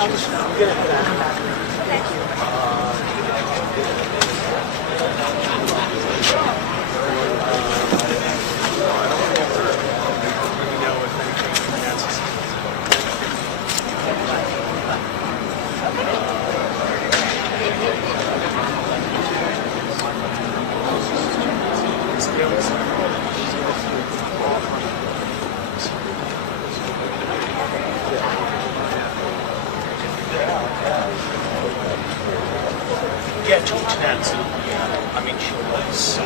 questions. Yeah, George Nancy. I mean, she was.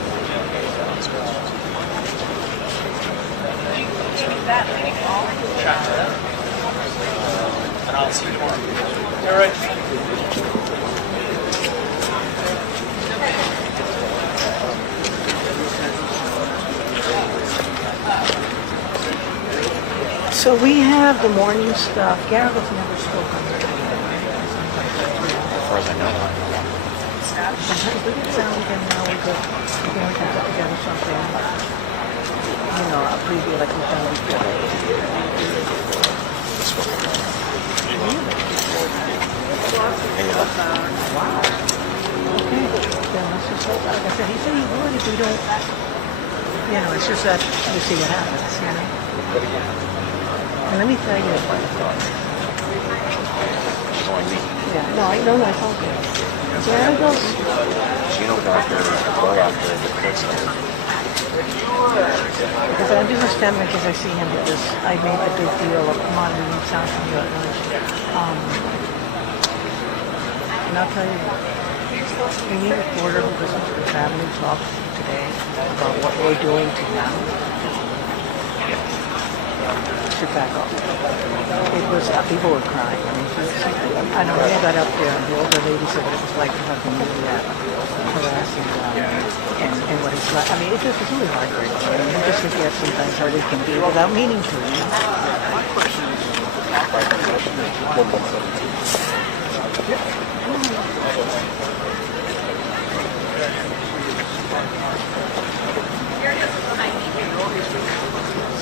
And I'll see you tomorrow. All right. So we have the morning stuff. Garrett has never spoken. As far as I know. We didn't sound again now. We can put together something. You know, a preview like we've done before. Wow. Okay. Then let's just hope. Like I said, he said he would if we don't. You know, it's just that we see what happens. You know. And let me tell you. Yeah. No, I know. I told you. Yeah, it goes. You know, after the court started. Because I understand because I see him because I made the big deal of monitoring sound from your and I'll tell you, we need a reporter who goes into the family talk today about what we're doing to them. Should back up. It was, people were crying. I mean, I know when I got up there and the older lady said what it was like to have the media harassing and what it's like. I mean, it's really heartbreaking. I mean, you just forget sometimes how we can be without meaning to. My question is,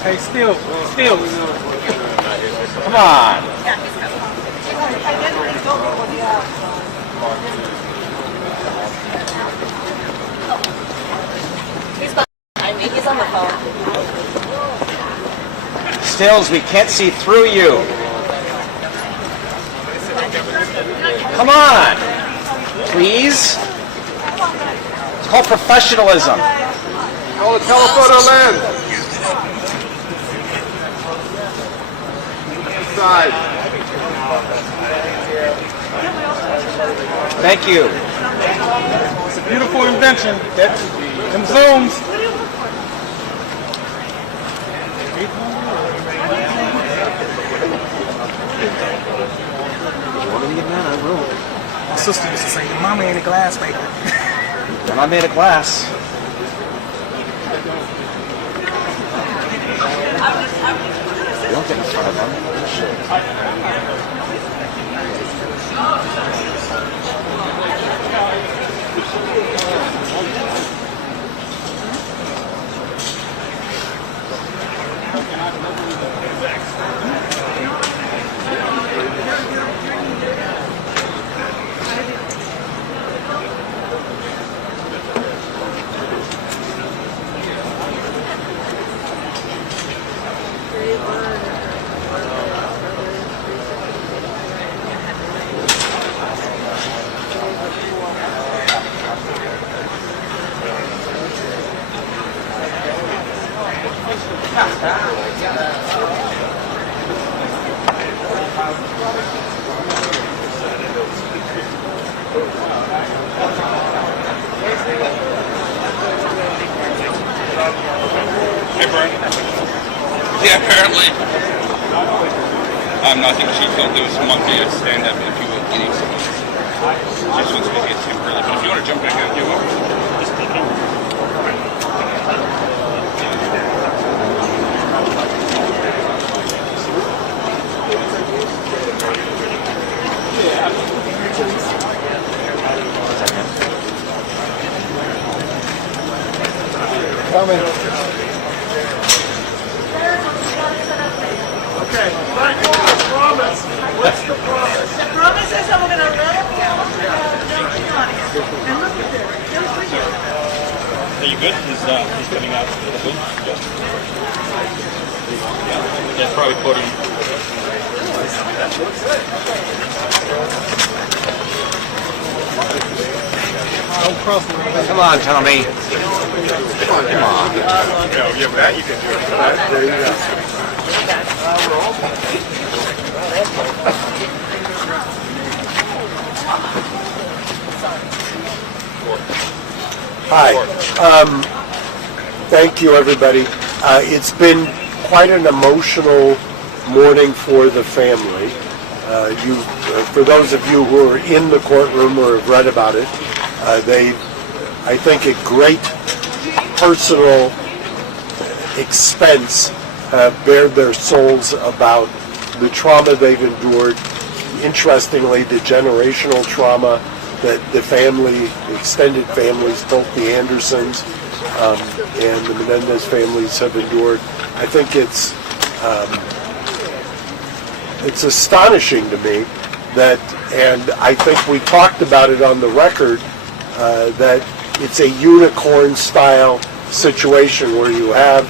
hey, still. Come on. He's behind me. He's on the phone. Stills, we can't see through you. Come on. Please. It's called professionalism. Call the telephoto land. Side. Thank you. It's a beautiful invention. Them zooms. My sister used to say, your mama ain't a glass maker. And I made a glass. Don't get in front of them. Hey, Brian. Yeah, apparently. No, I think she felt there was some unfair stand-up, if you will, getting some. Just wants me to get too early. But if you want to jump back out, you will. Just take it. Coming. Okay. Promise. What's the promise? good? He's coming out for the hood? Yeah, probably quoting. Come on, Tommy. Come on. Yeah, that you can do. There you go. Hi. Thank you, everybody. It's been quite an emotional morning for the family. For those of you who are in the courtroom or have read about it, they, I think, at great personal expense, have bared their souls about the trauma they've endured. Interestingly, the generational trauma that the family, the extended families, both the Andersons and the Menendez families have endured. I think it's astonishing to me that, and I think we talked about it on the record, that it's a unicorn-style situation where you have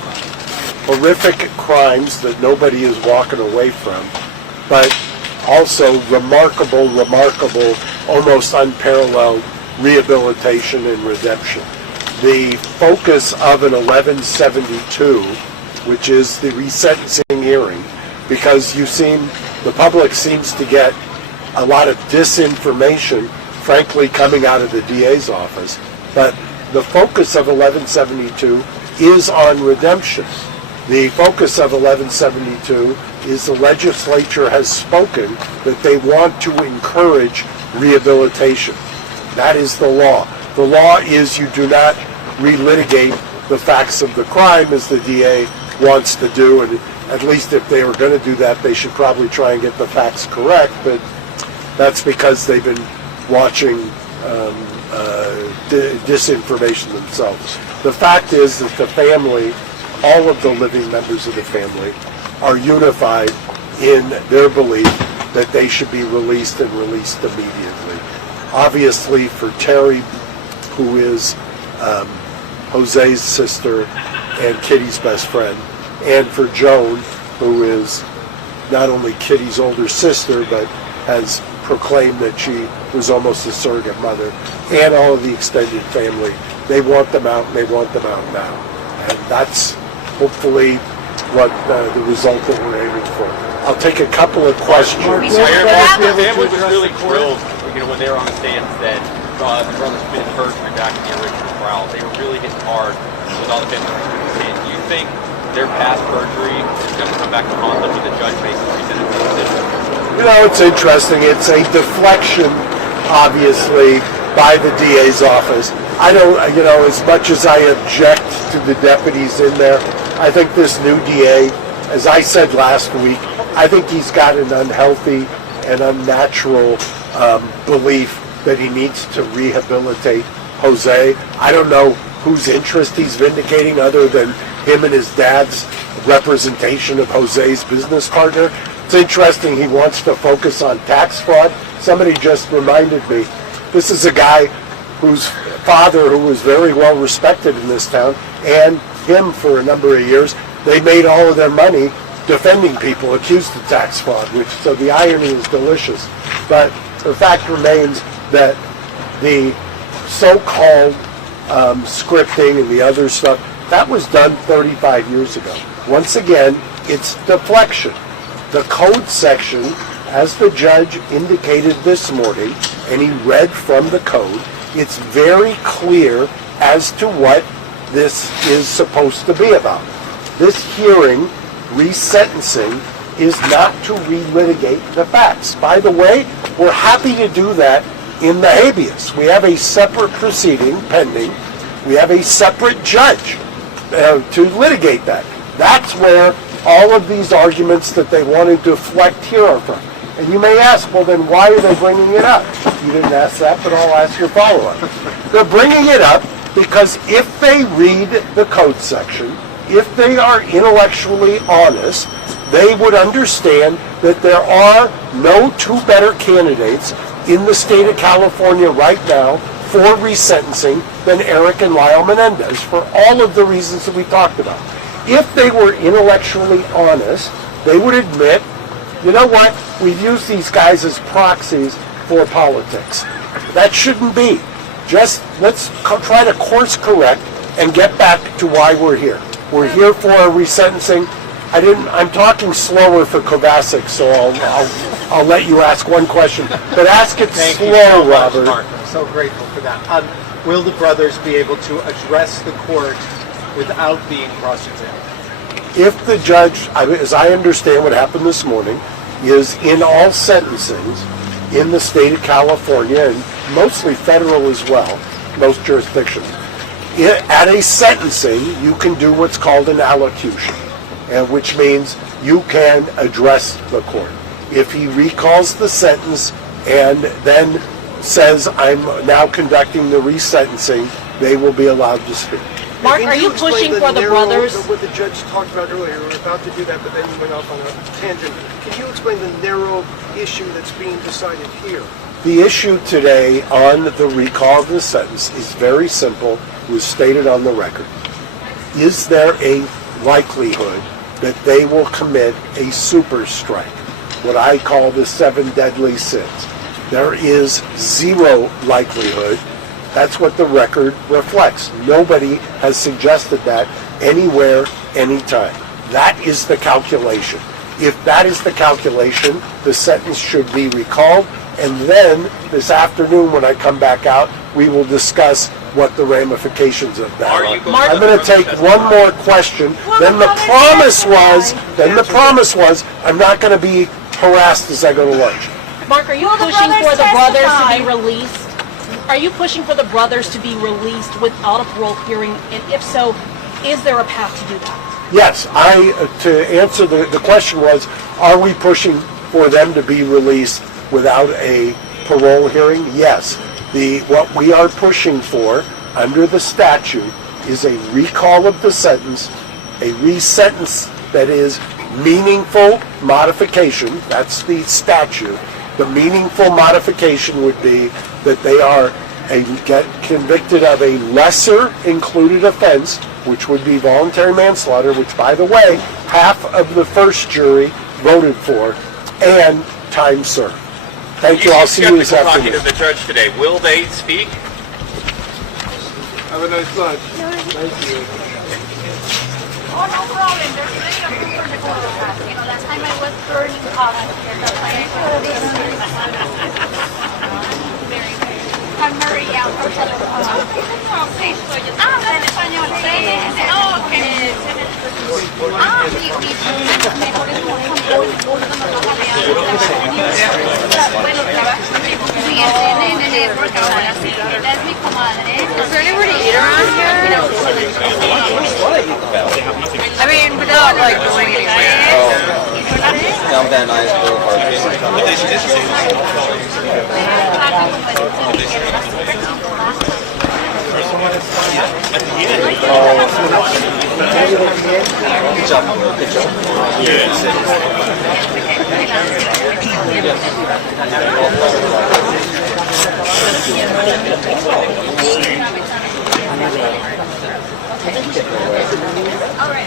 horrific crimes that nobody is walking away from, but also remarkable, almost unparalleled rehabilitation and redemption. The focus of an 1172, which is the resentencing hearing, because the public seems to get a lot of disinformation, frankly, coming out of the DA's office, but the focus of 1172 is on redemption. The focus of 1172 is the legislature has spoken that they want to encourage rehabilitation. That is the law. The law is you do not relitigate the facts of the crime as the DA wants to do, and at least if they were going to do that, they should probably try and get the facts correct, but that's because they've been watching disinformation themselves. The fact is that the family, all of the living members of the family, are unified in their belief that they should be released and released immediately. Obviously, for Terry, who is Jose's sister and Kitty's best friend, and for Joan, who is not only Kitty's older sister, but has proclaimed that she was almost a surrogate mother, and all of the extended family, they want them out, and they want them out now. And that's hopefully what the result that we're aiming for. I'll take a couple of questions. The family was really thrilled, when they were on the stand and said the brothers committed perjury back in the original trial. They were really hitting hard with all the family members. Do you think their past perjury is going to come back to haunt them when the judge makes a resentencing decision? It's interesting. It's a deflection, obviously, by the DA's office. I don't, as much as I object to the deputies in there, I think this new DA, as I said last week, I think he's got an unhealthy and unnatural belief that he needs to rehabilitate Jose. I don't know whose interest he's vindicating other than him and his dad's representation of Jose's business partner. It's interesting he wants to focus on tax fraud. Somebody just reminded me, this is a guy whose father, who was very well respected in this town, and him for a number of years, they made all of their money defending people accused of tax fraud, so the irony is delicious. But the fact remains that the so-called scripting and the other stuff, that was done 35 years ago. Once again, it's deflection. The code section, as the judge indicated this morning, and he read from the code, it's very clear as to what this is supposed to be about. This hearing, resentencing, is not to relitigate the facts. By the way, we're happy to do that in the habeas. We have a separate proceeding pending. We have a separate judge to litigate that. That's where all of these arguments that they want to deflect here are from. And you may ask, well, then why are they bringing it up? You didn't ask that, but I'll ask your follow-up. They're bringing it up because if they read the code section, if they are intellectually honest, they would understand that there are no two better candidates in the state of California right now for resentencing than Erik and Lyle Menendez for all of the reasons that we talked about. If they were intellectually honest, they would admit, you know what, we've used these guys as proxies for politics. That shouldn't be. Just let's try to course correct and get back to why we're here. We're here for a resentencing. I'm talking slower for Kovacic, so I'll let you ask one question, but ask it slow, Robert. Mark. I'm so grateful for that. Will the brothers be able to address the court without being cross-examined? If the judge, as I understand what happened this morning, is in all sentencings in the state of California, and mostly federal as well, most jurisdictions, at a sentencing, you can do what's called an allocution, which means you can address the court. If he recalls the sentence and then says, I'm now conducting the resentencing, they will be allowed to speak. Mark, are you pushing for the brothers? What the judge talked about earlier, we were about to do that, but then you went off on a tangent. Can you explain the narrow issue that's being decided here? The issue today on the recall of the sentence is very simple. It was stated on the record. Is there a likelihood that they will commit a super strike, what I call the 7 deadly sins? There is zero likelihood. That's what the record reflects. Nobody has suggested that anywhere, anytime. That is the calculation. If that is the calculation, the sentence should be recalled, and then this afternoon when I come back out, we will discuss what the ramifications of that are. I'm going to take one more question. Then the promise was, I'm not going to be harassed as I go to lunch. Mark, are you pushing for the brothers to be released? Are you pushing for the brothers to be released without a parole hearing? And if so, is there a path to do that? Yes, to answer the question was, are we pushing for them to be released without a parole hearing? Yes. What we are pushing for under the statute is a recall of the sentence, a resentence that is meaningful modification. That's the statute. The meaningful modification would be that they are get convicted of a lesser included offense, which would be voluntary manslaughter, which, by the way, half of the first jury voted for, and time served. Thank you. I'll see you this afternoon. Talking to the judge today. Will they speak? Have a nice lunch. Thank you. Oh, no problem. There's plenty of room for the photographs. You know, last time I was burning up. That's why I put this. I'm Maria. Habla en español. Oh, okay. Bueno, trabaja sí, en el network ahora sí. Ella es mi comadre. Is there anywhere to eat around here? I mean, without like going anywhere. Down Van Nuys Boulevard. Good job. Good job. All right,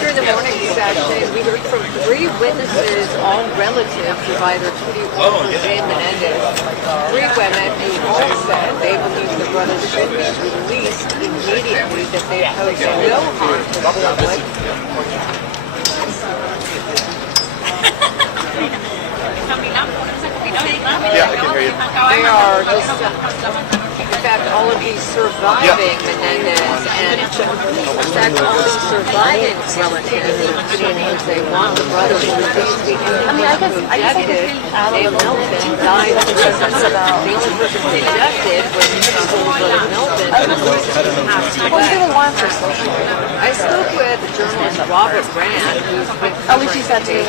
During the morning session, we heard from 3 witnesses, all relatives of either Tutti or Jose Menendez. 3 women who all said they believe the brothers should be released immediately, that they pose no harm to the public. Yeah, I can hear you. They are just fact, all of these surviving Menendez and in fact, all of these surviving relatives, they want the brothers to release. I mean, I guess objected, Dave Milton died in prison. The only person who objected was Dave Milton. I spoke with the journalist Robert Rand, who's been covering the case.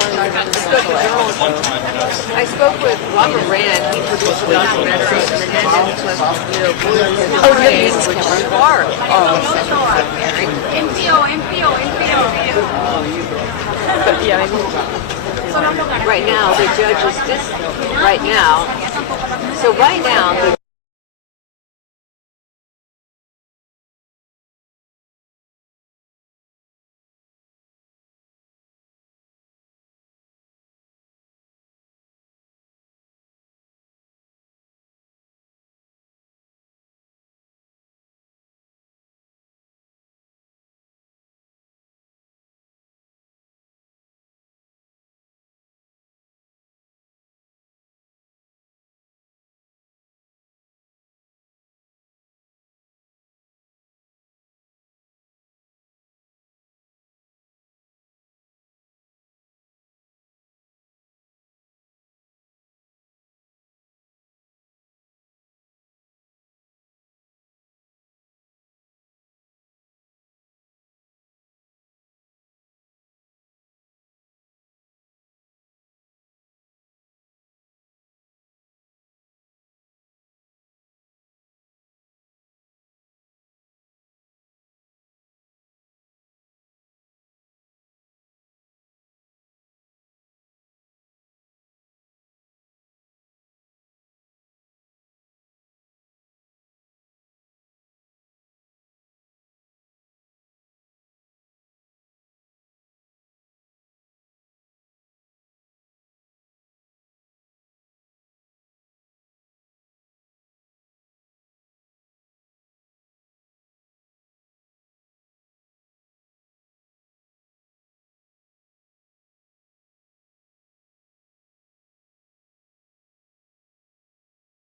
I spoke with Robert Rand. He produced a documentary, Menendez was, which is far right now, the judge is right now. So right now, the